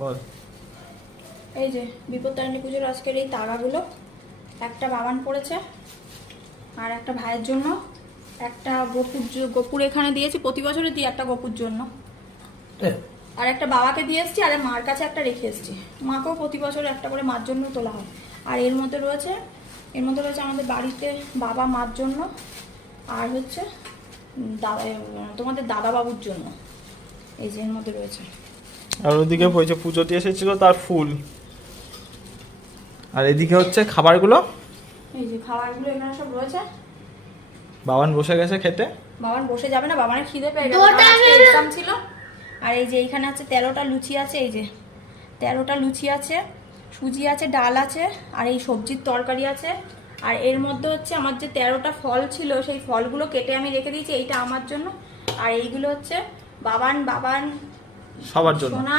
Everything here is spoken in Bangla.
বল। এই যে বিপত্তারিণী পুজোর আজকের এই তাগাগুলো, একটা বাবান পড়েছে আর একটা ভাইয়ের জন্য, একটা গোপুর এখানে দিয়েছি, প্রতি বছরে দিই একটা গোপুর জন্য, আর একটা বাবাকে দিয়ে এসছি, আর মার কাছে একটা রেখে এসছি। মাকেও প্রতি বছর একটা করে মার জন্য তোলা হয়। আর এর মধ্যে রয়েছে আমাদের বাড়িতে বাবা মার জন্য, আর হচ্ছে তোমাদের দাদা বাবুর জন্য। এই যে এর মধ্যে রয়েছে। আর ওদিকে হয়েছে পুজোটি এসেছিল তার ফুল। আর এদিকে হচ্ছে খাবারগুলো, এই যে খাবারগুলো এখানে সব রয়েছে। বাবান বসে গেছে খেতে। বাবান বসে যাবে না, বাবানের খিদে পেয়ে গেছে, এক্সাম ছিল। আর এই যে এইখানে আছে 13টা লুচি আছে, এই যে 13টা লুচি আছে, সুজি আছে, ডাল আছে, আর এই সবজির তরকারি আছে। আর এর মধ্যে হচ্ছে আমার যে 13টা ফল ছিল, সেই ফলগুলো কেটে আমি রেখে দিয়েছি, এইটা আমার জন্য। আর এইগুলো হচ্ছে বাবান সবার জন্য। সোনা